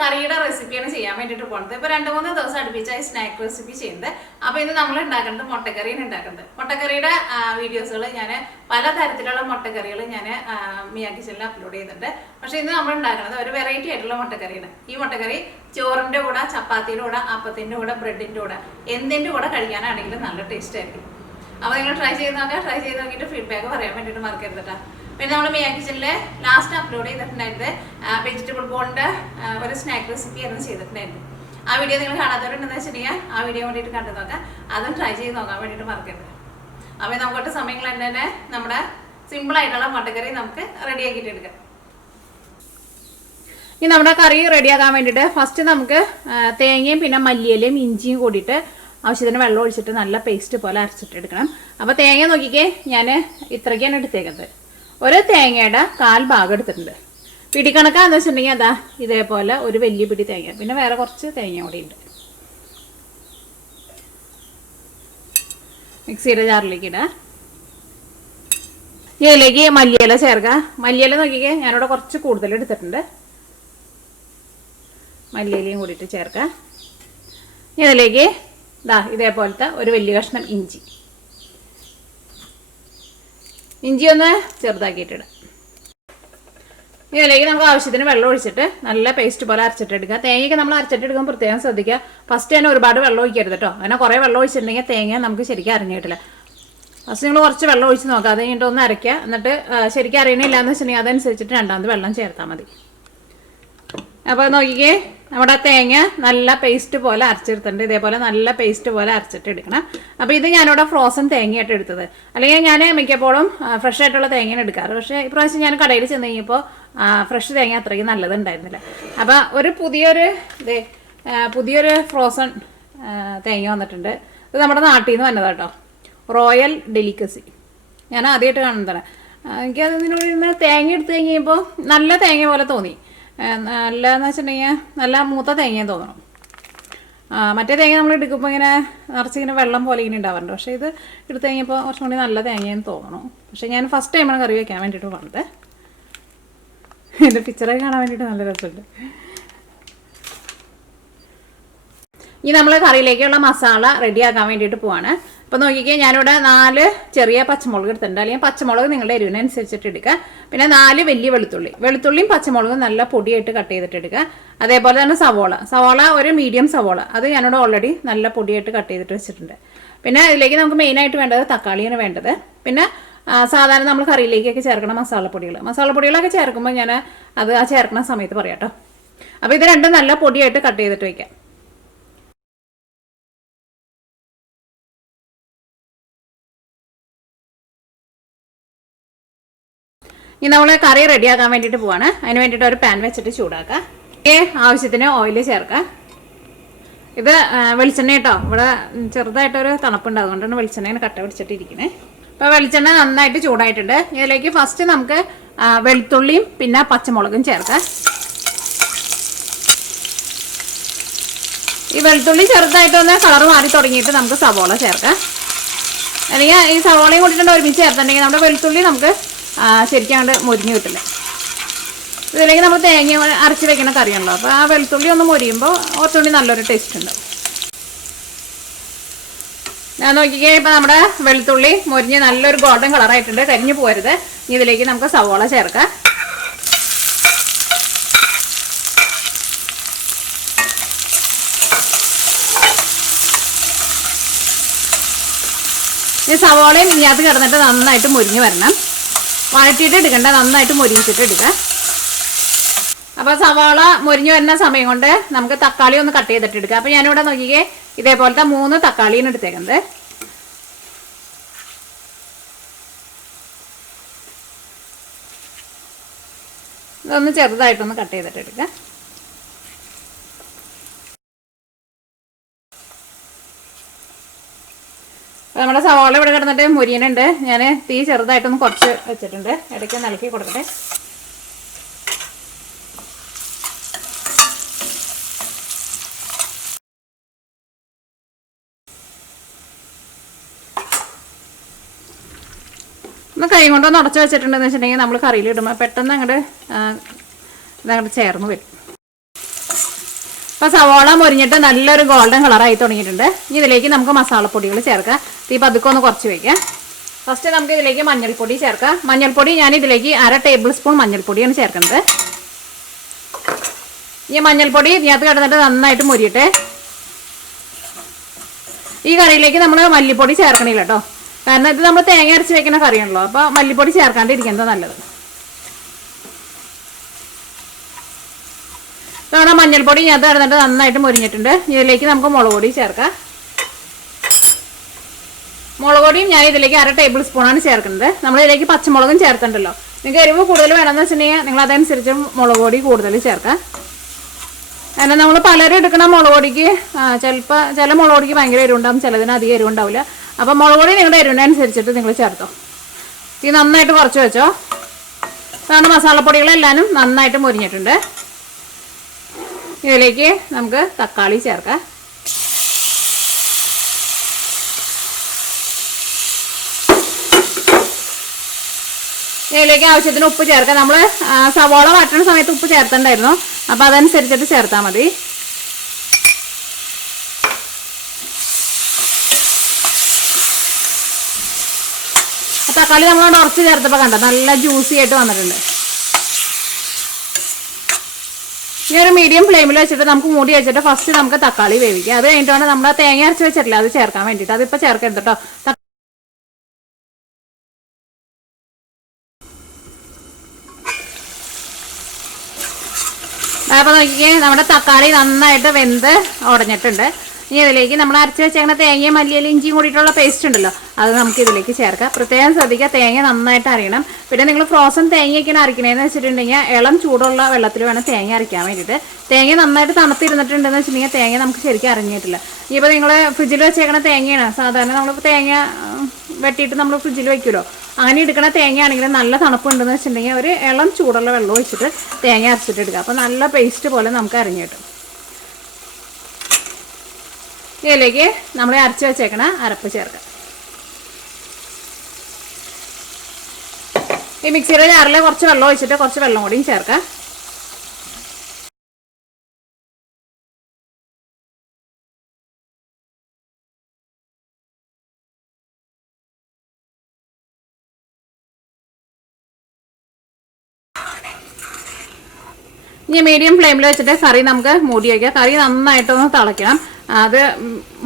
കറിയുടെ റെസിപ്പിയാണ് ചെയ്യാൻ വേണ്ടിയിട്ട് പോകുന്നത്. ഇപ്പോൾ 2-3 ദിവസം അടുപ്പിച്ചായി സ്നാക്ക് റെസിപ്പി ചെയ്യുന്നത്. അപ്പോൾ ഇന്ന് നമ്മൾ ഉണ്ടാക്കുന്നത് മുട്ടക്കറിയാണ് ഉണ്ടാക്കുന്നത്. മുട്ടക്കറിയുടെ വീഡിയോസുകൾ ഞാൻ പലതരത്തിലുള്ള മുട്ടക്കറികൾ ഞാൻ മിയ കിച്ചണിൽ അപ്ലോഡ് ചെയ്യുന്നുണ്ട്. പക്ഷേ ഇന്ന് നമ്മൾ ഉണ്ടാക്കുന്നത് ഒരു വെറൈറ്റി ആയിട്ടുള്ള മുട്ടക്കറിയാണ്. ഈ മുട്ടക്കറി ചോറിൻ്റെ കൂടെ, ചപ്പാത്തിയുടെ കൂടെ, അപ്പത്തിൻ്റെ കൂടെ, ബ്രെഡിൻ്റെ കൂടെ, എന്തിൻ്റെ കൂടെ കഴിക്കാനാണെങ്കിലും നല്ല ടേസ്റ്റ് ആയിരിക്കും. അപ്പോൾ നിങ്ങൾ ട്രൈ ചെയ്ത് നോക്കിയിട്ട് ഫീഡ്ബാക്ക് പറയാൻ വേണ്ടിയിട്ട് മറക്കരുത് കേട്ടോ. പിന്നെ നമ്മൾ മിയ കിച്ചണിലെ ലാസ്റ്റ് അപ്ലോഡ് ചെയ്തിട്ടുണ്ടായിരുന്നത് വെജിറ്റബിൾ ബോളിൻ്റെ ഒരു സ്നാക്ക് റെസിപ്പി ആയിരുന്നു ചെയ്തിട്ടുണ്ടായിരുന്നു. ആ വീഡിയോ നിങ്ങൾ കാണാത്തവരുണ്ടെന്ന് വെച്ചിട്ടുണ്ടെങ്കിൽ ആ വീഡിയോ വേണ്ടിയിട്ട് കണ്ടു നോക്കാം. അതും ട്രൈ ചെയ്ത് നോക്കാൻ വേണ്ടിയിട്ട് മറക്കരുത്. അപ്പോൾ നമുക്കൊട്ട് സമയങ്ങൾ തന്നെ നമ്മുടെ സിമ്പിളായിട്ടുള്ള മുട്ടക്കറി നമുക്ക് റെഡിയാക്കിയിട്ട് എടുക്കാം. ഇനി നമ്മുടെ കറി റെഡിയാക്കാൻ വേണ്ടിയിട്ട് ഫസ്റ്റ് നമുക്ക് തേങ്ങയും പിന്നെ മല്ലിയിലയും ഇഞ്ചിയും കൂടിയിട്ട് ആവശ്യത്തിന് വെള്ളം ഒഴിച്ചിട്ട് നല്ല പേസ്റ്റ് പോലെ അരച്ചിട്ട് എടുക്കണം. അപ്പോൾ തേങ്ങ നോക്കിക്കേ, ഞാൻ ഇത്രയ്ക്കാണ് എടുത്തേക്കുന്നത്. ഒരു തേങ്ങയുടെ 1/4 ഭാഗം എടുത്തിട്ടുണ്ട്. പിടിക്കണക്കാന്ന് വെച്ചിട്ടുണ്ടെങ്കിൽ അതാ ഇതേപോലെ ഒരു വലിയ പിടി തേങ്ങ, പിന്നെ വേറെ കുറച്ച് തേങ്ങ കൂടി ഉണ്ട്. മിക്സിയുടെ ജാറിലേക്ക് ഇടാം. ഇതിലേക്ക് മല്ലിയില ചേർക്കാം. മല്ലിയില നോക്കിക്കേ, ഞാനിവിടെ കുറച്ച് കൂടുതൽ എടുത്തിട്ടുണ്ട്. മല്ലിയിലയും കൂടിയിട്ട് ചേർക്കാം. ഇതിലേക്ക് ഇതേപോലത്തെ ഒരു വലിയ കഷ്ണം ഇഞ്ചി ഒന്ന് ചെറുതാക്കിയിട്ടിടാം. ഇതിലേക്ക് നമുക്ക് ആവശ്യത്തിന് വെള്ളം ഒഴിച്ചിട്ട് നല്ല പേസ്റ്റ് പോലെ അരച്ചിട്ടെടുക്കുക. തേങ്ങയൊക്കെ നമ്മൾ അരച്ചിട്ടെടുക്കുമ്പോൾ പ്രത്യേകം ശ്രദ്ധിക്കുക. ഫസ്റ്റ് തന്നെ ഒരുപാട് വെള്ളം ഒഴിക്കരുത് കേട്ടോ. അങ്ങനെ കുറേ വെള്ളം ഒഴിച്ചിട്ടുണ്ടെങ്കിൽ തേങ്ങ നമുക്ക് ശരിക്കും അരഞ്ഞിട്ടില്ല. ഫസ്റ്റ് നിങ്ങൾ കുറച്ച് വെള്ളം ഒഴിച്ച് നോക്കുക. അത് കഴിഞ്ഞിട്ട് ഒന്ന് അരയ്ക്കുക. എന്നിട്ട് ശരിക്കും അറിയണില്ല എന്ന് വെച്ചിട്ടുണ്ടെങ്കിൽ അതനുസരിച്ചിട്ട് രണ്ടാമത് വെള്ളം ചേർത്താൽ മതി. അപ്പോൾ നോക്കിക്കേ, നമ്മുടെ തേങ്ങ നല്ല പേസ്റ്റ് പോലെ അരച്ചെടുത്തിട്ടുണ്ട്. ഇതേപോലെ നല്ല പേസ്റ്റ് പോലെ അരച്ചിട്ട് എടുക്കണം. അപ്പോൾ ഇത് ഞാനിവിടെ ഫ്രോസൺ തേങ്ങയായിട്ട് എടുത്തത്. അല്ലെങ്കിൽ ഞാൻ മിക്കപ്പോഴും ഫ്രഷ് ആയിട്ടുള്ള തേങ്ങയാണ് എടുക്കാറ്. പക്ഷേ ഇപ്രാവശ്യം ഞാൻ കടയിൽ ചെന്ന് കഴിഞ്ഞപ്പോൾ ഫ്രഷ് തേങ്ങ അത്രയ്ക്ക് നല്ലതുണ്ടായിരുന്നില്ല. അപ്പോൾ ഒരു പുതിയൊരു ഫ്രോസൺ തേങ്ങ വന്നിട്ടുണ്ട്. ഇത് നമ്മുടെ നാട്ടിൽ നിന്ന് വന്നതാണ് കേട്ടോ. Royal delicacy. ഞാൻ ആദ്യമായിട്ട് കാണുന്നതാണ്. എനിക്കതിനോട് ഇരുന്ന് തേങ്ങ എടുത്തു കഴിഞ്ഞപ്പോൾ നല്ല തേങ്ങ പോലെ തോന്നി. നല്ലതെന്ന് വെച്ചിട്ടുണ്ടെങ്കിൽ നല്ല മൂത്ത തേങ്ങയെന്ന് തോന്നണം. മറ്റേ തേങ്ങ നമ്മൾ എടുക്കുമ്പോൾ ഇങ്ങനെ നിറച്ചിങ്ങനെ വെള്ളം പോലെ ഇങ്ങനെ ഉണ്ടാവാറുണ്ട്. പക്ഷേ ഇത് എടുത്തു കഴിഞ്ഞപ്പോൾ കുറച്ചും കൂടി നല്ല തേങ്ങയെന്ന് തോന്നണം. പക്ഷേ ഞാൻ ഫസ്റ്റ് ടൈമാണ് കറി വയ്ക്കാൻ വേണ്ടിയിട്ട് പറഞ്ഞത്. എൻ്റെ പിക്ചറൊക്കെ കാണാൻ വേണ്ടിയിട്ട് നല്ല രസമുണ്ട്. ഇനി നമ്മൾ കറിയിലേക്കുള്ള മസാല റെഡിയാക്കാൻ വേണ്ടിയിട്ട് പോവാണ്. അപ്പോൾ നോക്കിക്കേ, ഞാനിവിടെ 4 ചെറിയ പച്ചമുളക് എടുത്തിട്ടുണ്ട്. അല്ലെങ്കിൽ പച്ചമുളക് നിങ്ങളുടെ എരിവിനനുസരിച്ചിട്ട് എടുക്കുക. പിന്നെ 4 വലിയ വെളുത്തുള്ളിയും പച്ചമുളകും നല്ല പൊടിയായിട്ട് കട്ട് ചെയ്തിട്ട് എടുക്കുക. അതേപോലെ തന്നെ സവോള ഒരു മീഡിയം സവോള, അത് ഞാനിവിടെ ഓൾറെഡി നല്ല പൊടിയായിട്ട് കട്ട് ചെയ്തിട്ട് വെച്ചിട്ടുണ്ട്. പിന്നെ ഇതിലേക്ക് നമുക്ക് മെയിനായിട്ട് വേണ്ടത് തക്കാളിയാണ് വേണ്ടത്. പിന്നെ സാധാരണ നമ്മൾ കറിയിലേക്കൊക്കെ ചേർക്കുന്ന മസാലപ്പൊടികളൊക്കെ ചേർക്കുമ്പോൾ ഞാൻ അത് ചേർക്കുന്ന സമയത്ത് പറയാം കേട്ടോ. അപ്പോൾ ഇത് രണ്ടും നല്ല പൊടിയായിട്ട് കട്ട് ചെയ്തിട്ട് വയ്ക്കാം. ഇനി നമ്മൾ കറി റെഡിയാക്കാൻ വേണ്ടിയിട്ട് പോവാണ്. അതിന് വേണ്ടിയിട്ട് ഒരു പാൻ വെച്ചിട്ട് ചൂടാക്കാം. ആവശ്യത്തിന് ഓയിൽ ചേർക്കാം. ഇത് വെളിച്ചെണ്ണ കേട്ടോ. ഇവിടെ ചെറുതായിട്ടൊരു തണുപ്പുണ്ട്, അതുകൊണ്ടാണ് വെളിച്ചെണ്ണയാണ് കട്ട പിടിച്ചിട്ടിരിക്കുന്നത്. അപ്പോൾ വെളിച്ചെണ്ണ നന്നായിട്ട് ചൂടായിട്ടുണ്ട്. ഇതിലേക്ക് ഫസ്റ്റ് നമുക്ക് വെളുത്തുള്ളിയും പിന്നെ പച്ചമുളകും ചേർക്കാം. ഈ വെളുത്തുള്ളി ചെറുതായിട്ടൊന്ന് കളർ മാറി തുടങ്ങിയിട്ട് നമുക്ക് സവോള ചേർക്കാം. അല്ലെങ്കിൽ ഈ സവോളയും കൂട്ടിയിട്ട് ഒരുമിച്ച് ചേർത്തിട്ടുണ്ടെങ്കിൽ നമ്മുടെ വെളുത്തുള്ളി നമുക്ക് ശരിക്കും അങ്ങോട്ട് മൊരിഞ്ഞ് കിട്ടില്ല. ഇതിലേക്ക് നമ്മൾ തേങ്ങ അരച്ച് വെക്കുന്ന കറിയാണല്ലോ. അപ്പോൾ ആ വെളുത്തുള്ളി ഒന്ന് മൊരിയുമ്പോൾ കുറച്ചുകൂടി നല്ലൊരു ടേസ്റ്റ് ഉണ്ടാവും. ഞാൻ നോക്കിക്കേ, ഇപ്പോൾ നമ്മുടെ വെളുത്തുള്ളി മൊരിഞ്ഞ് നല്ലൊരു ഗോൾഡൻ കളറായിട്ടുണ്ട്. കരിഞ്ഞു പോരുത്. ഇതിലേക്ക് നമുക്ക് സവോള ചേർക്കാം. ഈ സവോളയും ഇതിനകത്ത് കിടന്നിട്ട് നന്നായിട്ട് മൊരിഞ്ഞ് വരണം. വഴറ്റിയിട്ട് എടുക്കണ്ട, നന്നായിട്ട് മൊരിച്ചിട്ട് എടുക്കുക. അപ്പോൾ സവാള മൊരിഞ്ഞു വരുന്ന സമയം കൊണ്ട് നമുക്ക് തക്കാളി ഒന്ന് കട്ട് ചെയ്തിട്ട് എടുക്കുക. അപ്പോൾ ഞാനിവിടെ നോക്കിക്കേ, ഇതേപോലത്തെ 3 തക്കാളിയാണ് എടുത്തേക്കുന്നത്. ഇതൊന്ന് ചെറുതായിട്ടൊന്ന് കട്ട് ചെയ്തിട്ട് എടുക്കുക. നമ്മുടെ സവാള ഇവിടെ കിടന്നിട്ട് മുരിയനുണ്ട്. ഞാൻ തീ ചെറുതായിട്ടൊന്ന് കുറച്ച് വെച്ചിട്ടുണ്ട്. ഇടയ്ക്ക് നിലക്കി കൊടുക്കട്ടെ. ഒന്ന് കൈ കൊണ്ടൊന്ന് ഉടച്ച് വെച്ചിട്ടുണ്ടെന്ന് വെച്ചിട്ടുണ്ടെങ്കിൽ നമ്മൾ കറിയിൽ ഇടുമ്പോൾ പെട്ടെന്ന് അങ്ങോട്ട് ഇതങ്ങോട്ട് ചേർന്ന് വരും. അപ്പോൾ സവോള മുരിഞ്ഞിട്ട് നല്ലൊരു ഗോൾഡൻ കളറായി തുടങ്ങിയിട്ടുണ്ട്. ഇനി ഇതിലേക്ക് നമുക്ക് മസാലപ്പൊടികൾ ചേർക്കാം. തീ പതുക്കെ ഒന്ന് കുറച്ച് വയ്ക്കാം. ഫസ്റ്റ് നമുക്ക് ഇതിലേക്ക് മഞ്ഞൾപ്പൊടി ചേർക്കാം. മഞ്ഞൾപ്പൊടി ഞാൻ ഇതിലേക്ക് 1/2 ടേബിൾ സ്പൂൺ മഞ്ഞൾപ്പൊടിയാണ് ചേർക്കുന്നത്. ഈ മഞ്ഞൾപ്പൊടി ഇതിനകത്ത് കിടന്നിട്ട് നന്നായിട്ട് മുരിയട്ടെ. ഈ കറിയിലേക്ക് നമ്മൾ മല്ലിപ്പൊടി ചേർക്കണില്ല കേട്ടോ, കാരണം ഇത് നമ്മൾ തേങ്ങ അരച്ച് വെക്കുന്ന കറിയാണല്ലോ. അപ്പോൾ മല്ലിപ്പൊടി ചേർക്കാണ്ടിരിക്കുന്നത് നല്ലത്. ഇതാണ് മഞ്ഞൾപ്പൊടി ഇതിനകത്ത് കിടന്നിട്ട് നന്നായിട്ട് മുരിഞ്ഞിട്ടുണ്ട്. ഇതിലേക്ക് നമുക്ക് മുളക് പൊടി ചേർക്കാം. മുളക് പൊടിയും ഞാൻ ഇതിലേക്ക് 1/2 ടേബിൾ സ്പൂണാണ് ചേർക്കുന്നത്. നമ്മൾ ഇതിലേക്ക് പച്ചമുളകും ചേർത്തിട്ടുണ്ടല്ലോ. നിങ്ങൾക്ക് എരിവ് കൂടുതൽ വേണമെന്ന് വെച്ചിട്ടുണ്ടെങ്കിൽ നിങ്ങൾ അതനുസരിച്ച് മുളക് പൊടി കൂടുതൽ ചേർക്കാം. കാരണം നമ്മൾ പലരും എടുക്കുന്ന മുളക് പൊടിക്ക് ചിലപ്പോൾ ചില മുളക് പൊടിക്ക് ഭയങ്കര എരിവുണ്ടാകും, ചിലതിന് അധികം എരിവുണ്ടാവില്ല. അപ്പം മുളക് പൊടി നിങ്ങളുടെ എരിവിനനുസരിച്ചിട്ട് നിങ്ങൾ ചേർത്തോ. ഇത് നന്നായിട്ട് കുറച്ച് വെച്ചോ. അതാണ് മസാലപ്പൊടികളെല്ലാവരും നന്നായിട്ട് മുരിഞ്ഞിട്ടുണ്ട്. ഇതിലേക്ക് നമുക്ക് തക്കാളി ചേർക്കാം. ഇതിലേക്ക് ആവശ്യത്തിന് ഉപ്പ് ചേർക്കാം. നമ്മൾ സവോള വഴറ്റുന്ന സമയത്ത് ഉപ്പ് ചേർത്തിട്ടുണ്ടായിരുന്നു, അപ്പം അതനുസരിച്ചിട്ട് ചേർത്താൽ മതി. തക്കാളി നമ്മൾ ഉടച്ച് ചേർത്തപ്പോൾ കണ്ടോ നല്ല ജ്യൂസി ആയിട്ട് വന്നിട്ടുണ്ട്. ഈ ഒരു മീഡിയം ഫ്ലെയിമിൽ വെച്ചിട്ട് നമുക്ക് മൂടി വെച്ചിട്ട് ഫസ്റ്റ് നമുക്ക് തക്കാളി വേവിക്കാം. അത് കഴിഞ്ഞിട്ടാണ് നമ്മൾ തേങ്ങ അരച്ച് വെച്ചിട്ടില്ല അത് ചേർക്കാൻ വേണ്ടിയിട്ട്. അതിപ്പോൾ ചേർക്കരുത് കേട്ടോ. അപ്പോൾ നോക്കിക്കേ, നമ്മുടെ തക്കാളി നന്നായിട്ട് വെന്ത് ഉടഞ്ഞിട്ടുണ്ട്. ഇനി ഇതിലേക്ക് നമ്മൾ അരച്ച് വെച്ചേക്കുന്ന തേങ്ങയും മല്ലിയിലും ഇഞ്ചിയും കൂടിയിട്ടുള്ള പേസ്റ്റ് ഉണ്ടല്ലോ, അത് നമുക്ക് ഇതിലേക്ക് ചേർക്കാം. പ്രത്യേകം ശ്രദ്ധിക്കുക, തേങ്ങ നന്നായിട്ട് അരയണം. പിന്നെ നിങ്ങൾ ഫ്രോസൺ തേങ്ങയൊക്കെയാണ് അരക്കണേന്ന് വെച്ചിട്ടുണ്ടെങ്കിൽ ഇളം ചൂടുള്ള വെള്ളത്തിൽ വേണം തേങ്ങ അരയ്ക്കാൻ വേണ്ടിയിട്ട്. തേങ്ങ നന്നായിട്ട് തണുത്തിരുന്നിട്ടുണ്ടെന്ന് വെച്ചിട്ടുണ്ടെങ്കിൽ തേങ്ങ നമുക്ക് ശരിക്കും അരഞ്ഞിട്ടില്ല. ഇപ്പോൾ നിങ്ങൾ ഫ്രിഡ്ജിൽ വെച്ചേക്കണ തേങ്ങയാണ്. സാധാരണ നമ്മളിപ്പോൾ തേങ്ങ വെട്ടിയിട്ട് നമ്മൾ ഫ്രിഡ്ജിൽ വെക്കുമല്ലോ, അങ്ങനെ എടുക്കുന്ന തേങ്ങയാണെങ്കിൽ നല്ല തണുപ്പുണ്ടെന്ന് വെച്ചിട്ടുണ്ടെങ്കിൽ ഒരു ഇളം ചൂടുള്ള വെള്ളം ഒഴിച്ചിട്ട് തേങ്ങ അരച്ചിട്ട് എടുക്കുക. അപ്പോൾ നല്ല പേസ്റ്റ് പോലെ നമുക്ക് അരഞ്ഞു കിട്ടും. ഇതിലേക്ക് നമ്മൾ അരച്ച് വെച്ചേക്കണ അരപ്പ് ചേർക്കാം. ഈ മിക്സിയുടെ ജാറിൽ കുറച്ച് വെള്ളം ഒഴിച്ചിട്ട് കുറച്ച് വെള്ളം കൂടിയും ചേർക്കാം. ഇനി മീഡിയം ഫ്ലെയിമിൽ വെച്ചിട്ട് കറി നമുക്ക് മൂടി വയ്ക്കാം. കറി നന്നായിട്ടൊന്ന് തിളയ്ക്കണം. അത്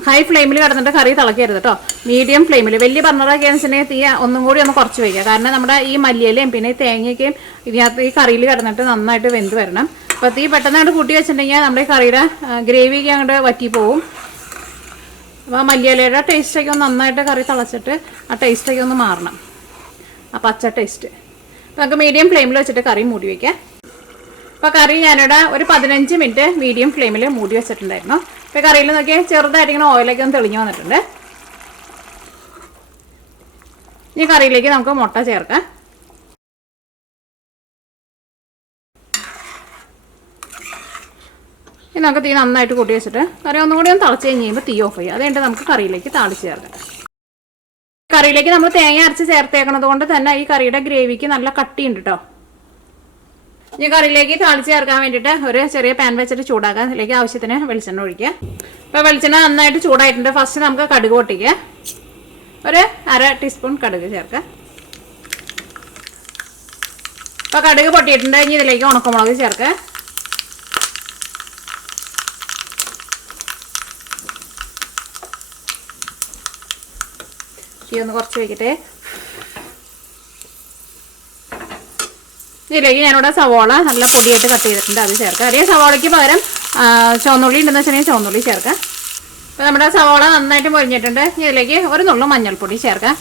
ഹൈ ഫ്ലെയിമിൽ കിടന്നിട്ട് കറി തിളക്കരുത് കേട്ടോ. മീഡിയം ഫ്ലെയിമിൽ വലിയ ബർണറൊക്കെ വെച്ചിട്ടുണ്ടെങ്കിൽ തീ ഒന്നും കൂടി ഒന്ന് കുറച്ച് വയ്ക്കുക. കാരണം നമ്മുടെ ഈ മല്ലിയിലയും പിന്നെ ഈ തേങ്ങയ്ക്കയും ഇതിനകത്ത് ഈ കറിയിൽ കിടന്നിട്ട് നന്നായിട്ട് വെന്ത് വരണം. അപ്പോൾ തീ പെട്ടെന്ന് അങ്ങോട്ട് കൂട്ടി വെച്ചിട്ടുണ്ടെങ്കിൽ നമ്മുടെ ഈ കറിയുടെ ഗ്രേവിക്ക് അങ്ങോട്ട് വറ്റി പോവും. അപ്പോൾ മല്ലിയിലയുടെ ടേസ്റ്റൊക്കെ ഒന്ന് നന്നായിട്ട് കറി തിളച്ചിട്ട് ആ ടേസ്റ്റൊക്കെ ഒന്ന് മാറണം, ആ പച്ച ടേസ്റ്റ്. അപ്പോൾ നമുക്ക് മീഡിയം ഫ്ലെയിമിൽ വെച്ചിട്ട് കറി മൂടി വയ്ക്കാം. അപ്പോൾ കറി ഞാനിവിടെ ഒരു 15 മിനിറ്റ് മീഡിയം ഫ്ലെയിമിൽ മൂടി വെച്ചിട്ടുണ്ടായിരുന്നു. ഇപ്പോൾ കറിയിൽ നോക്കിയാൽ ചെറുതായിട്ട് ഇങ്ങനെ ഓയിലൊക്കെ ഒന്ന് തെളിഞ്ഞ് വന്നിട്ടുണ്ട്. ഈ കറിയിലേക്ക് നമുക്ക് മുട്ട ചേർക്കാം. ഇനി നമുക്ക് തീ നന്നായിട്ട് കൂട്ടി വെച്ചിട്ട് കറി ഒന്നും കൂടി ഒന്ന് തിളച്ച് കഴിയുമ്പോൾ തീ ഓഫ് ചെയ്യുക. അതുകൊണ്ട് നമുക്ക് കറിയിലേക്ക് താളിച്ച് ചേർക്കാം. കറിയിലേക്ക് നമ്മൾ തേങ്ങ അരച്ച് ചേർത്തേക്കണത് കൊണ്ട് തന്നെ ഈ കറിയുടെ ഗ്രേവിക്ക് നല്ല കട്ടിയുണ്ട് കേട്ടോ. ഇനി കറിയിലേക്ക് താളിച്ച് ചേർക്കാൻ വേണ്ടിയിട്ട് ഒരു ചെറിയ പാൻ വെച്ചിട്ട് ചൂടാക്കാം. അതിലേക്ക് ആവശ്യത്തിന് വെളിച്ചെണ്ണ ഒഴിക്കുക. അപ്പോൾ വെളിച്ചെണ്ണ നന്നായിട്ട് ചൂടായിട്ടുണ്ട്. ഫസ്റ്റ് നമുക്ക് കടുക് പൊട്ടിക്കുക. ഒരു 1/2 ടീസ്പൂൺ കടുക് ചേർക്കാം. അപ്പോൾ കടുക് പൊട്ടിയിട്ടുണ്ട്. ഇനി ഇതിലേക്ക് ഉണക്കമുളക് ചേർക്കുക. ഒന്ന് കുറച്ച് വയ്ക്കട്ടെ. ഇതിലേക്ക് ഞാനിവിടെ സവോള നല്ല പൊടിയായിട്ട് കട്ട് ചെയ്തിട്ടുണ്ട്, അത് ചേർക്കാം. അല്ലെങ്കിൽ സവോളയ്ക്ക് പകരം ചുവന്നുള്ളി ഉണ്ടെന്ന് വെച്ചിട്ടുണ്ടെങ്കിൽ ചുവന്നുള്ളി ചേർക്കാം. അപ്പോൾ നമ്മുടെ സവോള നന്നായിട്ട് പൊരിഞ്ഞിട്ടുണ്ട്. ഇതിലേക്ക് ഒരു നുള്ളു മഞ്ഞൾപ്പൊടി ചേർക്കാം.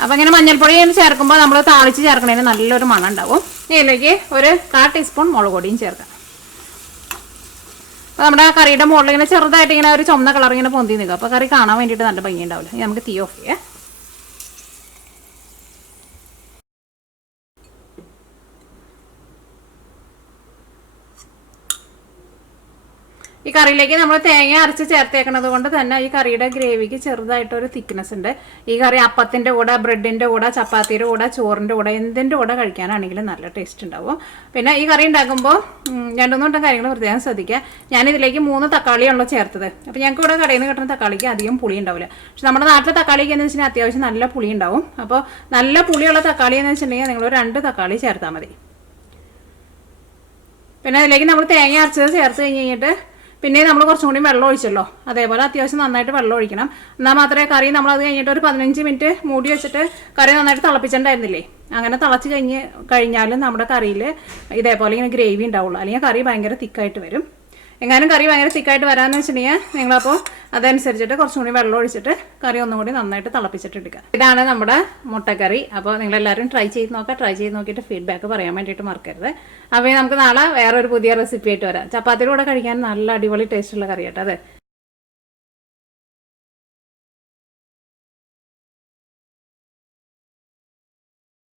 അപ്പോൾ ഇങ്ങനെ മഞ്ഞൾപ്പൊടി ചേർക്കുമ്പോൾ നമ്മൾ താളിച്ച് ചേർക്കണതിന് നല്ലൊരു മണം ഉണ്ടാവും. ഇതിലേക്ക് ഒരു 1/4 ടീസ്പൂൺ മുളക് പൊടിയും ചേർക്കാം. അപ്പോൾ നമ്മുടെ കറിയുടെ മുകളിൽ ഇങ്ങനെ ചെറുതായിട്ട് ഇങ്ങനെ ഒരു ചുമന്ന കളർ ഇങ്ങനെ പൊന്തി നിൽക്കും. അപ്പോൾ കറി കാണാൻ വേണ്ടിയിട്ട് നല്ല ഭംഗി ഉണ്ടാവില്ല. ഇനി നമുക്ക് തീ ഓഫ് ചെയ്യാം. ഈ കറിയിലേക്ക് നമ്മൾ തേങ്ങ അരച്ച് ചേർത്തേക്കണത് കൊണ്ട് തന്നെ ഈ കറിയുടെ ഗ്രേവിക്ക് ചെറുതായിട്ടൊരു തിക്നെസ് ഉണ്ട്. ഈ കറി അപ്പത്തിൻ്റെ കൂടെ, ബ്രെഡിൻ്റെ കൂടെ, ചപ്പാത്തിയുടെ കൂടെ, ചോറിൻ്റെ കൂടെ, എന്തിൻ്റെ കൂടെ കഴിക്കാനാണെങ്കിലും നല്ല ടേസ്റ്റ് ഉണ്ടാവും. പിന്നെ ഈ കറി ഉണ്ടാക്കുമ്പോൾ 2-3 വട്ടം കാര്യങ്ങൾ പ്രത്യേകം ശ്രദ്ധിക്കുക. ഞാനിതിലേക്ക് 3 തക്കാളിയാണല്ലോ ചേർത്തത്. അപ്പോൾ ഞങ്ങൾക്ക് ഇവിടെ കടയിൽ നിന്ന് കിട്ടുന്ന തക്കാളിക്ക് അധികം പുളി ഉണ്ടാവില്ല. പക്ഷെ നമ്മുടെ നാട്ടിലെ തക്കാളിക്ക് എന്ന് വെച്ചിട്ടുണ്ടെങ്കിൽ അത്യാവശ്യം നല്ല പുളി ഉണ്ടാവും. അപ്പോൾ നല്ല പുളിയുള്ള തക്കാളി എന്ന് വെച്ചിട്ടുണ്ടെങ്കിൽ നിങ്ങൾ 2 തക്കാളി ചേർത്താൽ മതി. പിന്നെ അതിലേക്ക് നമ്മൾ തേങ്ങ അരച്ചത് ചേർത്ത് കഴിഞ്ഞിട്ട് പിന്നെ നമ്മൾ കുറച്ചും കൂടി വെള്ളം ഒഴിച്ചല്ലോ, അതേപോലെ അത്യാവശ്യം നന്നായിട്ട് വെള്ളം ഒഴിക്കണം. എന്നാൽ മാത്രമേ കറി നമ്മളത് കഴിഞ്ഞിട്ട് ഒരു 15 മിനിറ്റ് മൂടി വെച്ചിട്ട് കറി നന്നായിട്ട് തിളപ്പിച്ചിട്ടുണ്ടായിരുന്നില്ലേ, അങ്ങനെ തിളച്ച് കഴിഞ്ഞാലും നമ്മുടെ കറിയിൽ ഇതേപോലെ ഇങ്ങനെ ഗ്രേവി ഉണ്ടാവുള്ളൂ. അല്ലെങ്കിൽ കറി ഭയങ്കര തിക്കായിട്ട് വരും. എങ്ങാനും കറി ഭയങ്കര തിക്കായിട്ട് വരാമെന്ന് വെച്ചിട്ടുണ്ടെങ്കിൽ നിങ്ങളപ്പോൾ അതനുസരിച്ചിട്ട് കുറച്ചും കൂടി വെള്ളം ഒഴിച്ചിട്ട് കറി ഒന്നും കൂടി നന്നായിട്ട് തിളപ്പിച്ചിട്ട് എടുക്കുക. ഇതാണ് നമ്മുടെ മുട്ടക്കറി. അപ്പോൾ നിങ്ങളെല്ലാവരും ട്രൈ ചെയ്ത് നോക്കിയിട്ട് ഫീഡ്ബാക്ക് പറയാൻ വേണ്ടിയിട്ട് മറക്കരുത്. അപ്പോൾ നമുക്ക് നാളെ വേറൊരു പുതിയ റെസിപ്പി ആയിട്ട് വരാം. ചപ്പാത്തിയുടെ കൂടെ കഴിക്കാൻ നല്ല അടിപൊളി ടേസ്റ്റുള്ള കറി കേട്ടോ അത്.